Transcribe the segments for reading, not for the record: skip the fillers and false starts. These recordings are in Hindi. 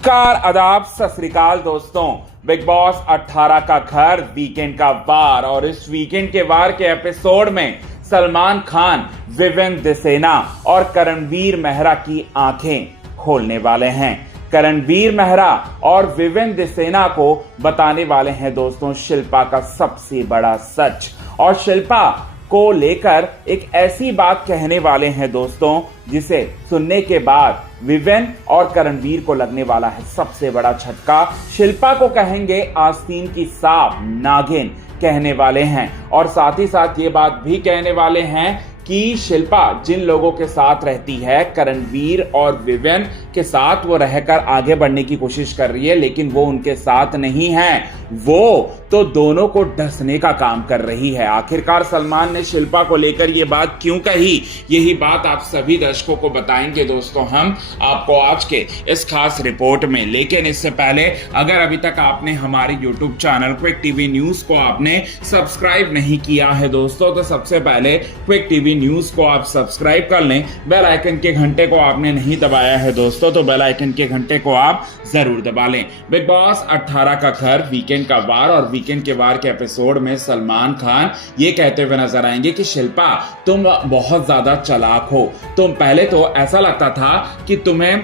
कार आदाब सत श्री अकाल दोस्तों। बिग बॉस 18 का घर वीकेंड का वार और इस वीकेंड के वार के एपिसोड में सलमान खान, विवेन दिसेना और करणवीर मेहरा की आंखें खोलने वाले हैं। करणवीर मेहरा और विवेन दिसेना को बताने वाले हैं दोस्तों शिल्पा का सबसे बड़ा सच, और शिल्पा को लेकर एक ऐसी बात कहने वाले हैं दोस्तों जिसे सुनने के बाद विवेन और करणवीर को लगने वाला है सबसे बड़ा झटका। शिल्पा को कहेंगे आस्तीन की सांप, नागिन कहने वाले हैं, और साथ ही साथ ये बात भी कहने वाले हैं कि शिल्पा जिन लोगों के साथ रहती है, करणवीर और विवेन के साथ वो रहकर आगे बढ़ने की कोशिश कर रही है, लेकिन वो उनके साथ नहीं है, वो तो दोनों को डसने का काम कर रही है। आखिरकार सलमान ने शिल्पा को लेकर ये बात क्यों कही, यही बात आप सभी दर्शकों को बताएंगे दोस्तों हम आपको आज के इस खास रिपोर्ट में। लेकिन इससे पहले अगर अभी तक आपने हमारे YouTube channel quick TV news को आपने सब्सक्राइब नहीं किया है दोस्तों, तो सबसे पहले क्विक टीवी न्यूज को आप सब्सक्राइब कर लें। बेल आइकन के घंटे को आपने नहीं दबाया है दोस्तों, तो बेल आइकन के घंटे को आप जरूर दबा लें। बिग बॉस 18 का घर वीकेंड का वार और वीकेंड के वार के एपिसोड में सलमान खान ये कहते हुए नजर आएंगे कि शिल्पा तुम बहुत ज्यादा चालाक हो। तुम पहले तो ऐसा लगता था कि तुम्हें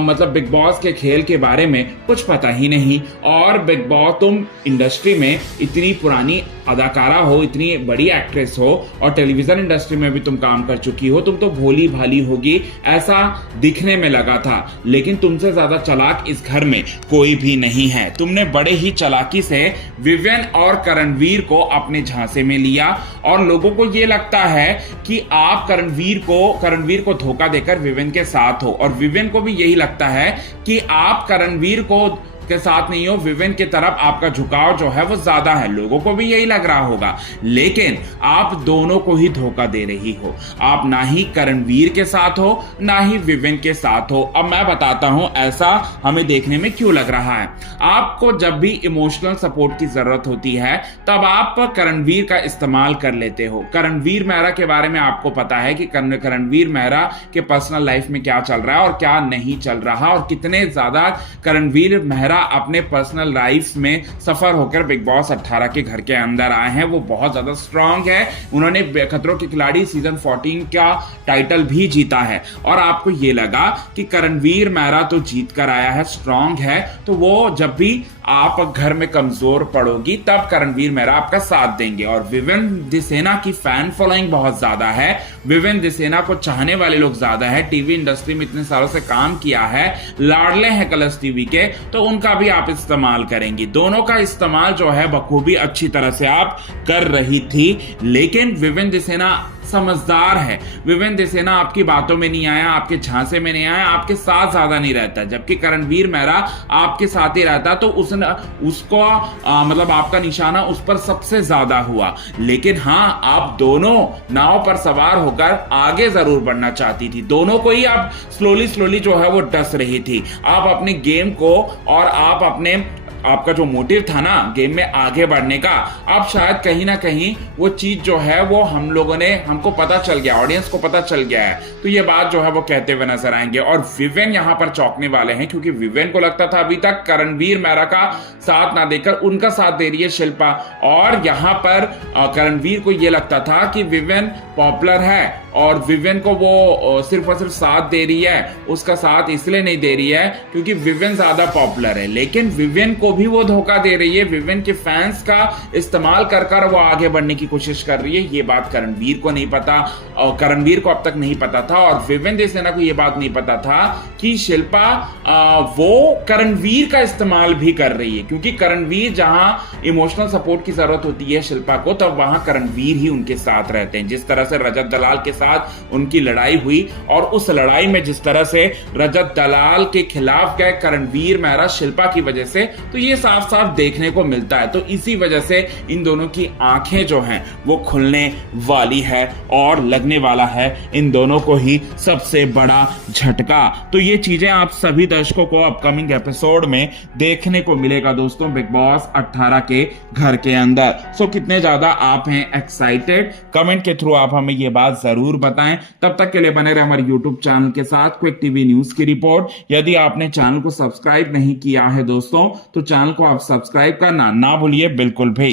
मतलब बिग बॉस के खेल के बारे में कुछ पता ही नहीं, और बिग बॉस तुम इंडस्ट्री में इतनी पुरानी अदाकारा हो, इतनी बड़ी एक्ट्रेस हो और टेलीविजन इंडस्ट्री में भी तुम काम कर चुकी हो, तुम तो भोली भाली होगी ऐसा दिखने में लगा था, लेकिन तुमसे ज्यादा चालाक इस घर में कोई भी नहीं है। तुमने बड़े ही चालाकी से विवेन और करणवीर को अपने झांसे में लिया, और लोगों को यह लगता है कि आप करणवीर को धोखा देकर विवेन के साथ हो, और विवेन को भी यही लगता है कि आप करणवीर को के साथ नहीं हो, विवेन की तरफ आपका झुकाव जो है वो ज्यादा है। लोगों को भी यही लग रहा होगा, लेकिन आप दोनों को ही धोखा दे रही हो। आप ना ही करणवीर के साथ हो, ना ही विवेन के साथ हो। अब मैं बताता हूं ऐसा हमें देखने में क्यों लग रहा है। आपको जब भी इमोशनल सपोर्ट की जरूरत होती है तब आप करणवीर का इस्तेमाल कर लेते हो। करणवीर मेहरा के बारे में आपको पता है कि करणवीर मेहरा के पर्सनल लाइफ में क्या चल रहा है और क्या नहीं चल रहा, और कितने ज्यादा करणवीर मेहरा अपने पर्सनल लाइफ में सफर होकर बिग बॉस 18 के घर के अंदर आए हैं। वो बहुत ज्यादा स्ट्रांग है, उन्होंने खतरों के खिलाड़ी सीजन 14 का टाइटल भी जीता है, और आपको ये लगा कि करणवीर मेहरा तो जीत कर आया है, स्ट्रांग है, तो वो जब भी आप घर में कमजोर पड़ोगी तब करणवीर मेहरा आपका साथ देंगे। और विवेन दिसेना की फैन फॉलोइंग बहुत ज्यादा है, विवेन दिसेना को चाहने वाले लोग ज्यादा है, टीवी इंडस्ट्री में इतने सालों से काम किया है, लाडले हैं कलर्स टीवी के, तो उनका भी आप इस्तेमाल करेंगी। दोनों का इस्तेमाल जो है बखूबी अच्छी तरह से आप कर रही थी, लेकिन विवेन दिसेना समझदार है। विवेन दिसेना आपकी बातों में नहीं आया, आपके झांसे में नहीं आया, आपके साथ ज्यादा नहीं रहता, जबकि करणवीर मेहरा आपके साथ ही रहता, तो उसको मतलब आपका निशाना उस पर सबसे ज्यादा हुआ। लेकिन हाँ, आप दोनों नाव पर सवार होकर आगे जरूर बढ़ना चाहती थी, दोनों को ही आप स्लोली जो है वो डस रही थी। आप अपने गेम को और आपका जो मोटिव था ना गेम में आगे बढ़ने का, अब शायद कहीं ना कहीं वो चीज जो है वो हमको पता चल गया, ऑडियंस को पता चल गया है, तो ये बात जो है वो कहते हुए नजर आएंगे। और विवेन यहां पर चौंकने वाले हैं, क्योंकि विवेन को लगता था अभी तक करणवीर मेहरा का साथ ना देकर उनका साथ दे रही है शिल्पा, और यहां पर करणवीर को यह लगता था कि विवेन पॉपुलर है और विवेन को वो सिर्फ और सिर्फ साथ दे रही है, उसका साथ इसलिए नहीं दे रही है क्योंकि विवेन ज्यादा पॉपुलर है, लेकिन विवेन को भी वो धोखा दे रही है, विवेन के फैंस का इस्तेमाल कर वो आगे बढ़ने की कोशिश कर रही है। ये बात करणवीर को नहीं पता, और करणवीर को अब तक नहीं पता था, और विवेन दिसेना को ये बात नहीं पता था कि शिल्पा वो करणवीर का इस्तेमाल भी कर रही है, क्योंकि करणवीर जहां इमोशनल सपोर्ट की जरूरत होती है शिल्पा को, तब वहां करणवीर ही उनके साथ रहते हैं। जिस तरह से रजत दलाल के साथ उनकी लड़ाई हुई, और उस लड़ाई में जिस तरह से रजत दलाल के खिलाफ गए करणवीर मेहरा शिल्पा की वजह से, तो ये साफ साफ देखने को मिलता है। तो इसी वजह से इन दोनों की आंखें जो हैं वो खुलने वाली है और लगने वाला है इन दोनों को ही सबसे बड़ा झटका। तो ये चीजें आप सभी दर्शकों को अपकमिंग एपिसोड में देखने को मिलेगा दोस्तों बिग बॉस 18 के घर के अंदर। सो कितने ज्यादा आप हैं एक्साइटेड, कमेंट के थ्रू आप हमें ये बात जरूर बताएं। तब तक के लिए बने रहे हमारे यूट्यूब चैनल के साथ। क्विक टीवी न्यूज की रिपोर्ट। यदि आपने चैनल को सब्सक्राइब नहीं किया है दोस्तों तो चैनल को आप सब्सक्राइब करना ना भूलिए बिल्कुल भी।